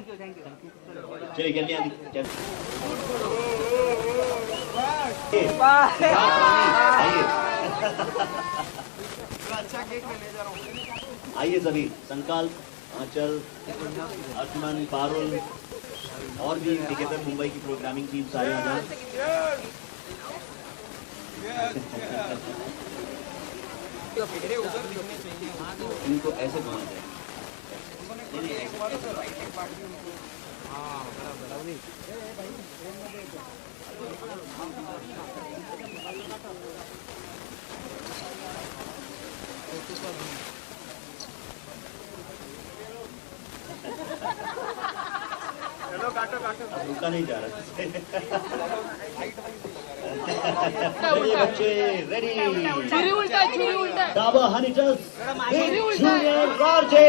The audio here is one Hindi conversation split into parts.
चलिए जल्दी आइए। आइए सभी, संकल्प, आंचल, अर्चमन, पारुल और भी टिकटर मुंबई की प्रोग्रामिंग टीम सारे आ जाए। इनको ऐसे घुमा जाए। अब रुका नहीं जा रहा। चलिए बच्चे, रेडी। छुरी उल्टा, छुरी उल्टा। डाबर हनीटस, जूनियर राजे।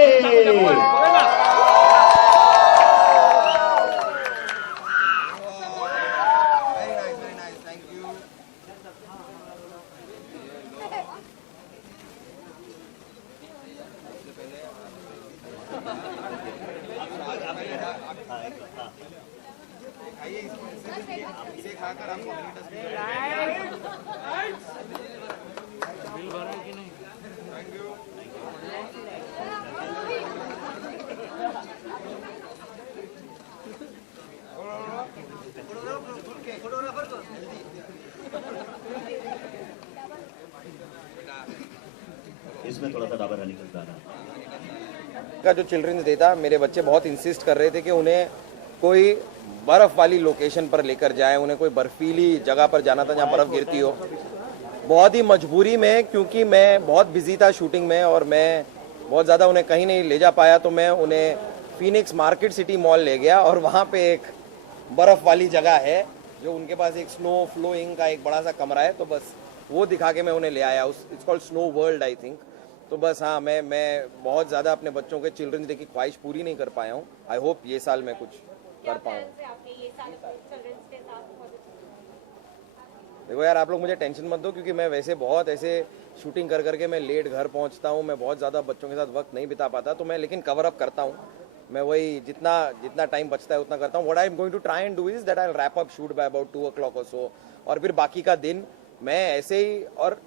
इसमें थोड़ा सा डाबर हनी चलता का जो चिल्ड्रंस डे था, मेरे बच्चे बहुत इंसिस्ट कर रहे थे कि उन्हें कोई बर्फ वाली लोकेशन पर लेकर जाए, उन्हें कोई बर्फीली जगह पर जाना था जहाँ बर्फ गिरती हो। बहुत ही मजबूरी में, क्योंकि मैं बहुत बिजी था शूटिंग में और मैं बहुत ज़्यादा उन्हें कहीं नहीं ले जा पाया, तो मैं उन्हें फीनिक्स मार्केट सिटी मॉल ले गया और वहाँ पे एक बर्फ़ वाली जगह है जो उनके पास एक स्नो फ्लोइंग का एक बड़ा सा कमरा है, तो बस वो दिखा के मैं उन्हें ले आया। It's called snow world I think. तो बस हाँ, मैं बहुत ज़्यादा अपने बच्चों के चिल्ड्रंस डे की ख्वाहिश पूरी नहीं कर पाया हूँ। आई होप ये साल मैं कुछ कर पाऊँ। देखो यार, आप लोग मुझे टेंशन मत दो, क्योंकि मैं वैसे बहुत ऐसे शूटिंग कर करके मैं लेट घर पहुंचता हूं, मैं बहुत ज़्यादा बच्चों के साथ वक्त नहीं बिता पाता, तो मैं लेकिन कवर अप करता हूं। मैं वही जितना टाइम बचता है उतना करता हूं। What I am going to try and do is that I will wrap up shoot by about 2 o'clock और सो, और फिर बाकी का दिन मैं ऐसे ही। और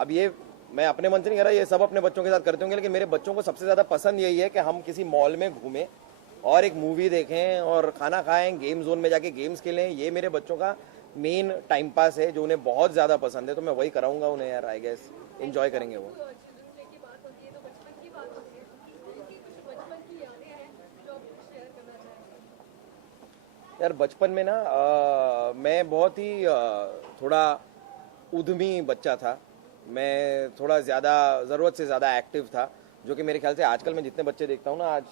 अब ये मैं अपने मन से नहीं कह रहा, ये सब अपने बच्चों के साथ करते होंगे, लेकिन मेरे बच्चों को सबसे ज़्यादा पसंद यही है कि हम किसी मॉल में घूमें और एक मूवी देखें और खाना खाएं, गेम जोन में जाके गेम्स खेलें। ये मेरे बच्चों का मेन टाइम पास है जो उन्हें बहुत ज़्यादा पसंद है, तो मैं वही कराऊंगा उन्हें यार। आई गेस एंजॉय करेंगे वो। यार बचपन में ना मैं बहुत ही थोड़ा उद्यमी बच्चा था। मैं थोड़ा ज़्यादा ज़रूरत से ज़्यादा एक्टिव था, जो कि मेरे ख्याल से आजकल मैं जितने बच्चे देखता हूँ ना, आज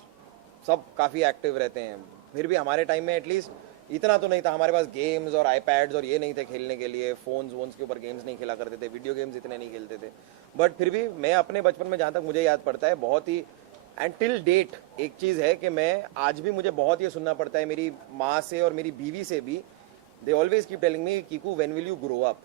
सब काफ़ी एक्टिव रहते हैं। फिर भी हमारे टाइम में एटलीस्ट इतना तो नहीं था, हमारे पास गेम्स और आईपैड्स और ये नहीं थे खेलने के लिए, फोन्स के ऊपर गेम्स नहीं खेला करते थे, वीडियो गेम्स इतने नहीं खेलते थे। बट फिर भी मैं अपने बचपन में, जहाँ तक मुझे याद पड़ता है, बहुत ही एंड टिल डेट एक चीज़ है कि मैं आज भी, मुझे बहुत ये सुनना पड़ता है मेरी माँ से और मेरी बीवी से भी। They always keep telling me, Kiku when will you grow up.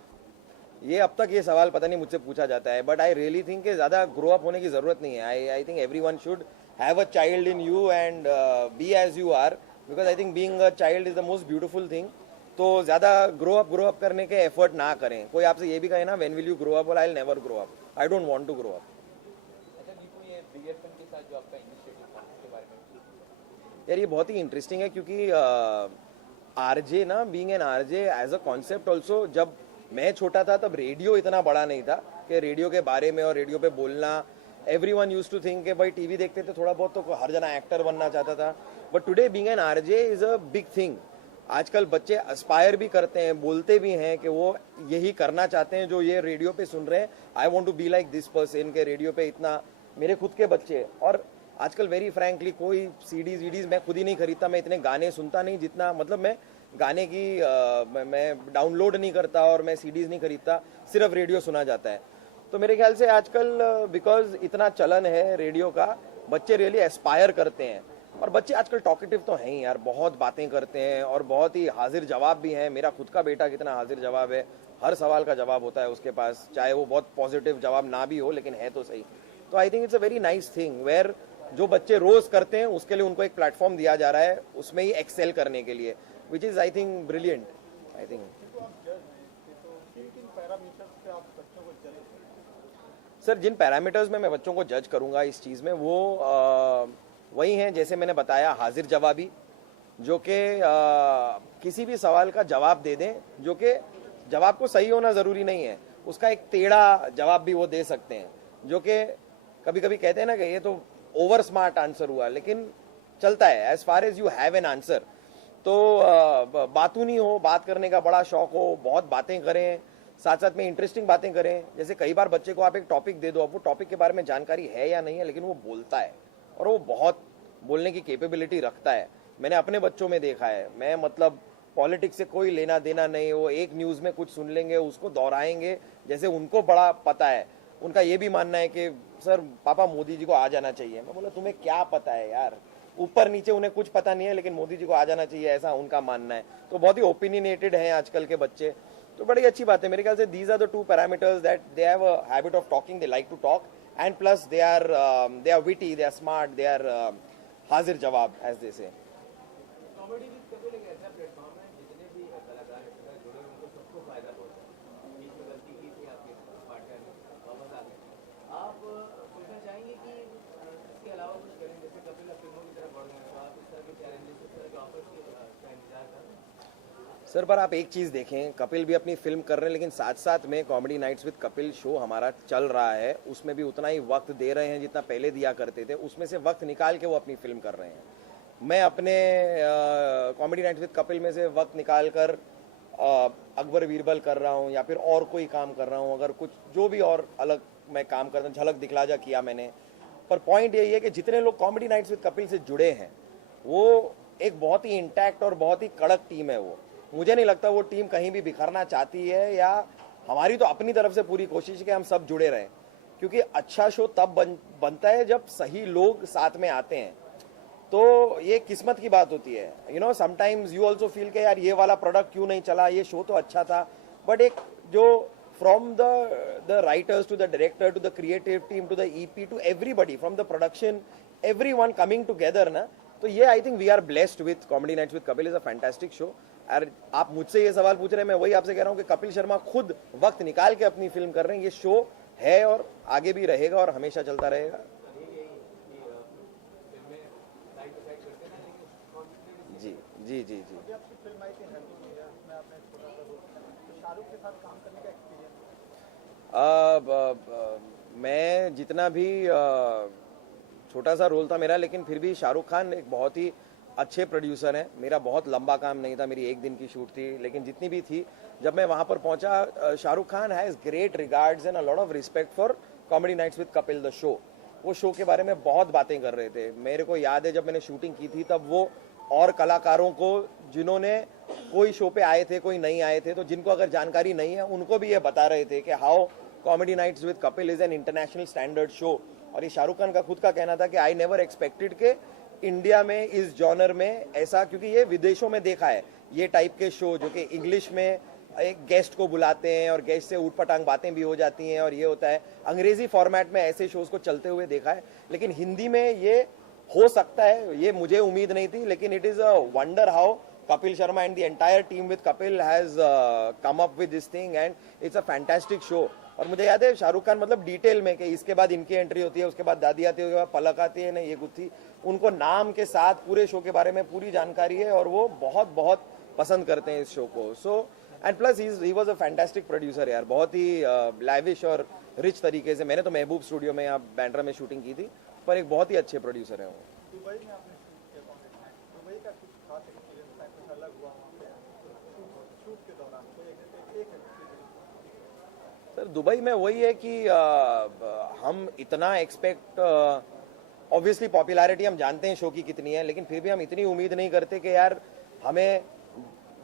ये अब तक ये सवाल पता नहीं मुझसे पूछा जाता है, बट आई रियली थिंक कि ज़्यादा ग्रो अप होने की ज़रूरत नहीं है। I think everyone should have a child in you and be as you are, because I think being a child is the most beautiful thing. तो ज़्यादा ग्रो अप करने के एफर्ट ना करें। कोई आपसे ये भी कहे ना when will you grow up, और I will never grow up, I don't want to grow up. यार ये बहुत ही इंटरेस्टिंग है, क्योंकि आरजे ना, being an RJ as a concept also, जब मैं छोटा था तब रेडियो इतना बड़ा नहीं था कि रेडियो के बारे में और रेडियो पे बोलना, एवरीवन यूज्ड टू थिंक कि भाई टीवी देखते थे थोड़ा बहुत तो हर जना एक्टर बनना चाहता था। But today being an RJ is a big thing. आजकल बच्चे एस्पायर भी करते हैं, बोलते भी हैं कि वो यही करना चाहते हैं जो ये रेडियो पे सुन रहे हैं। I want to be like this person के रेडियो पे इतना, मेरे खुद के बच्चे। और आजकल वेरी फ्रैंकली कोई सीडीज वीडीज मैं खुद ही नहीं खरीदता, मैं इतने गाने सुनता नहीं जितना, मतलब मैं गाने की मैं डाउनलोड नहीं करता और मैं सीडीज नहीं खरीदता, सिर्फ रेडियो सुना जाता है। तो मेरे ख्याल से आजकल बिकॉज इतना चलन है रेडियो का, बच्चे रियली एस्पायर करते हैं। और बच्चे आजकल टॉकेटिव तो हैं ही यार, बहुत बातें करते हैं और बहुत ही हाजिर जवाब भी हैं। मेरा खुद का बेटा कितना हाजिर जवाब है, हर सवाल का जवाब होता है उसके पास, चाहे वो बहुत पॉजिटिव जवाब ना भी हो, लेकिन है तो सही। तो I think it's a very nice thing where जो बच्चे रोज करते हैं उसके लिए उनको एक प्लेटफॉर्म दिया जा रहा है उसमें ही एक्सेल करने के लिए, which is I think brilliant. I think sir जिन पैरामीटर्स में मैं बच्चों को जज करूंगा इस चीज़ में वो वही हैं जैसे मैंने बताया, हाजिर जवाबी, जो कि किसी भी सवाल का जवाब दे दें, जो कि जवाब को सही होना ज़रूरी नहीं है, उसका एक टेढ़ा जवाब भी वो दे सकते हैं, जो कि कभी कभी कहते हैं ना कि ये तो ओवर स्मार्ट आंसर हुआ, लेकिन चलता है as far as you have an answer. तो बातूनी हो, बात करने का बड़ा शौक हो, बहुत बातें करें, साथ साथ में इंटरेस्टिंग बातें करें। जैसे कई बार बच्चे को आप एक टॉपिक दे दो, अब वो टॉपिक के बारे में जानकारी है या नहीं है, लेकिन वो बोलता है और वो बहुत बोलने की कैपेबिलिटी रखता है। मैंने अपने बच्चों में देखा है, मैं मतलब पॉलिटिक्स से कोई लेना देना नहीं, वो एक न्यूज़ में कुछ सुन लेंगे, उसको दोहराएंगे जैसे उनको बड़ा पता है। उनका ये भी मानना है कि सर पापा मोदी जी को आ जाना चाहिए। मैं बोला तुम्हें क्या पता है यार, ऊपर नीचे उन्हें कुछ पता नहीं है, लेकिन मोदी जी को आ जाना चाहिए ऐसा उनका मानना है। तो बहुत ही ओपिनियनेटेड हैं आजकल के बच्चे, तो बड़ी अच्छी बात है। मेरे ख्याल से these are the two parameters that they have a habit of talking, they like to talk, and plus they are witty, they are smart, they are हाजिर जवाब एज दे से। कॉमेडी विद कपिल एक ऐसा प्लेटफॉर्म है जितने भी कलाकार इससे जुड़े उनको सबको फायदा पहुंचा है। बीच में गलती की थी आपके पार्टनर ने, वापस आ गए। आप सोचना चाहेंगे कि इसके अलावा कुछ करें, जैसे कपिल अब फिल्मों की तरफ बढ़ गए, तो आप इस तरह के चैलेंजेस, इस तरह के ऑफर्स का इंतजार कर रहे हैं? सर पर आप एक चीज़ देखें, कपिल भी अपनी फिल्म कर रहे हैं, लेकिन साथ साथ में comedy nights with Kapil show हमारा चल रहा है, उसमें भी उतना ही वक्त दे रहे हैं जितना पहले दिया करते थे, उसमें से वक्त निकाल के वो अपनी फिल्म कर रहे हैं। मैं अपने कॉमेडी नाइट्स विद कपिल में से वक्त निकाल कर अकबर बीरबल कर रहा हूँ या फिर और कोई काम कर रहा हूँ, अगर कुछ जो भी और अलग मैं काम करता हूँ, झलक दिखला जा किया मैंने। पर पॉइंट यही है कि जितने लोग कॉमेडी नाइट्स विद कपिल से जुड़े हैं वो एक बहुत ही इंटैक्ट और बहुत ही कड़क टीम है। वो मुझे नहीं लगता वो टीम कहीं भी बिखरना चाहती है, या हमारी तो अपनी तरफ से पूरी कोशिश है कि हम सब जुड़े रहें, क्योंकि अच्छा शो तब बनता है जब सही लोग साथ में आते हैं। तो ये किस्मत की बात होती है। You know sometimes you also feel के यार ये वाला प्रोडक्ट क्यों नहीं चला, ये शो तो अच्छा था, बट एक जो from the writers to the director to the creative team to the EP to everybody from the production, everyone coming together ना, तो ये I think we are blessed with comedy nights with Kapil is a fantastic show. और आप मुझसे ये सवाल पूछ रहे हैं, मैं वही आपसे कह रहा हूँ कि कपिल शर्मा खुद वक्त निकाल के अपनी फिल्म कर रहे हैं। ये शो है और आगे भी रहेगा और हमेशा चलता रहेगा। जी जी जी जी। मैं जितना भी छोटा सा रोल था मेरा, लेकिन फिर भी शाहरुख खान एक बहुत ही अच्छे प्रोड्यूसर हैं। मेरा बहुत लंबा काम नहीं था, मेरी एक दिन की शूट थी, लेकिन जितनी भी थी, जब मैं वहाँ पर पहुँचा, Shahrukh Khan has great regards and a lot of respect for comedy nights with Kapil the show. वो शो के बारे में बहुत बातें कर रहे थे। मेरे को याद है जब मैंने शूटिंग की थी तब वो और कलाकारों को जिन्होंने कोई शो पे आए थे कोई नहीं आए थे, तो जिनको अगर जानकारी नहीं है उनको भी ये बता रहे थे कि how comedy nights with Kapil is an international standard show. और ये शाहरुख खान का खुद का कहना था कि आई नेवर एक्सपेक्टेड के इंडिया में इस जॉनर में ऐसा, क्योंकि ये विदेशों में देखा है ये टाइप के शो जो कि इंग्लिश में एक गेस्ट को बुलाते हैं और गेस्ट से ऊटपटांग बातें भी हो जाती हैं और ये होता है। अंग्रेजी फॉर्मेट में ऐसे शोज को चलते हुए देखा है, लेकिन हिंदी में ये हो सकता है, ये मुझे उम्मीद नहीं थी। लेकिन it is a wonder how Kapil Sharma and the entire team with Kapil has come up with this thing and it's a fantastic show. और मुझे याद है शाहरुख खान मतलब डिटेल में कि इसके बाद इनकी एंट्री होती है, उसके बाद दादी आती है, उसके बाद पलक आती है, नहीं ये गुत्थी, उनको नाम के साथ पूरे शो के बारे में पूरी जानकारी है और वो बहुत बहुत पसंद करते हैं इस शो को। So and plus he was a fantastic producer यार, बहुत ही लैविश और रिच तरीके से। मैंने तो महबूब स्टूडियो में यहाँ बैंड्रा में शूटिंग की थी, पर एक बहुत ही अच्छे प्रोड्यूसर हैं वो। दुबई में आपने शूट किया, दुबई का कुछ खास एक्सपीरियंस था, कुछ अलग हुआ वहाँ पे शूट के दौरान? कोई एक सर दुबई में वही है कि हम इतना एक्सपेक्ट, ऑब्वियसली पॉपुलैरिटी हम जानते हैं शो की कितनी है, लेकिन फिर भी हम इतनी उम्मीद नहीं करते कि यार हमें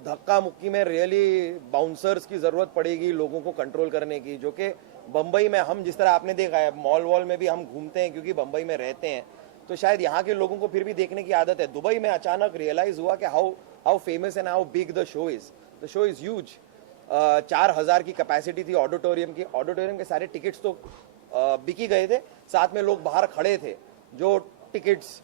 धक्का मुक्की में रियली बाउंसर्स की ज़रूरत पड़ेगी लोगों को कंट्रोल करने की, जो कि बम्बई में हम जिस तरह आपने देखा है मॉल वॉल में भी हम घूमते हैं क्योंकि बम्बई में रहते हैं, तो शायद यहाँ के लोगों को फिर भी देखने की आदत है। दुबई में अचानक रियलाइज हुआ कि how famous and how big the show is huge. 4000 की कैपेसिटी थी ऑडिटोरियम की, ऑडिटोरियम के सारे टिकट्स तो बिकी गए थे, साथ में लोग बाहर खड़े थे जो टिकट्स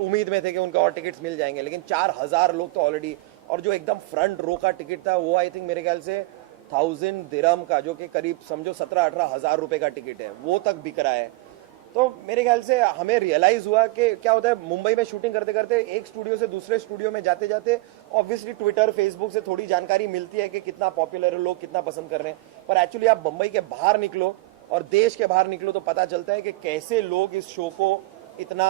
उम्मीद में थे कि उनको और टिकट्स मिल जाएंगे, लेकिन 4000 लोग तो ऑलरेडी, और जो एकदम फ्रंट रो का टिकट था वो आई थिंक मेरे ख्याल से 1000 दिरहम का, जो कि करीब समझो 17-18 हज़ार रुपए का टिकट है, वो तक बिक रहा है। तो मेरे ख्याल से हमें रियलाइज हुआ कि क्या होता है, मुंबई में शूटिंग करते करते एक स्टूडियो से दूसरे स्टूडियो में जाते जाते ऑब्वियसली ट्विटर फेसबुक से थोड़ी जानकारी मिलती है कि कितना पॉपुलर है, लोग कितना पसंद कर रहे हैं, पर एक्चुअली आप मुंबई के बाहर निकलो और देश के बाहर निकलो तो पता चलता है कि कैसे लोग इस शो को इतना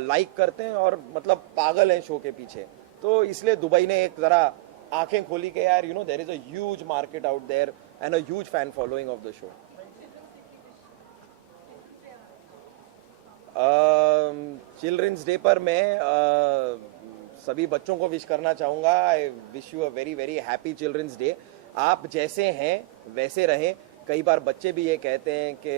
लाइक करते हैं और मतलब पागल हैं शो के पीछे। तो इसलिए दुबई ने एक जरा आंखें खोली कि यार there is a huge market out there and a huge fan following of the show. Children's day पर मैं सभी बच्चों को विश करना चाहूँगा। I wish you a very very happy children's day. आप जैसे हैं वैसे रहें। कई बार बच्चे भी ये कहते हैं कि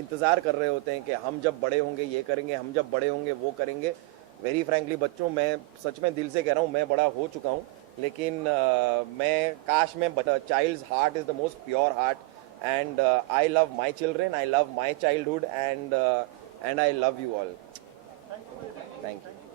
इंतज़ार कर रहे होते हैं कि हम जब बड़े होंगे ये करेंगे, हम जब बड़े होंगे वो करेंगे। वेरी फ्रैंकली बच्चों, मैं सच में दिल से कह रहा हूँ, मैं बड़ा हो चुका हूँ, लेकिन मैं काश मैं child's heart is the most pure heart and I love my children, I love my childhood, and I love you all. Thank you.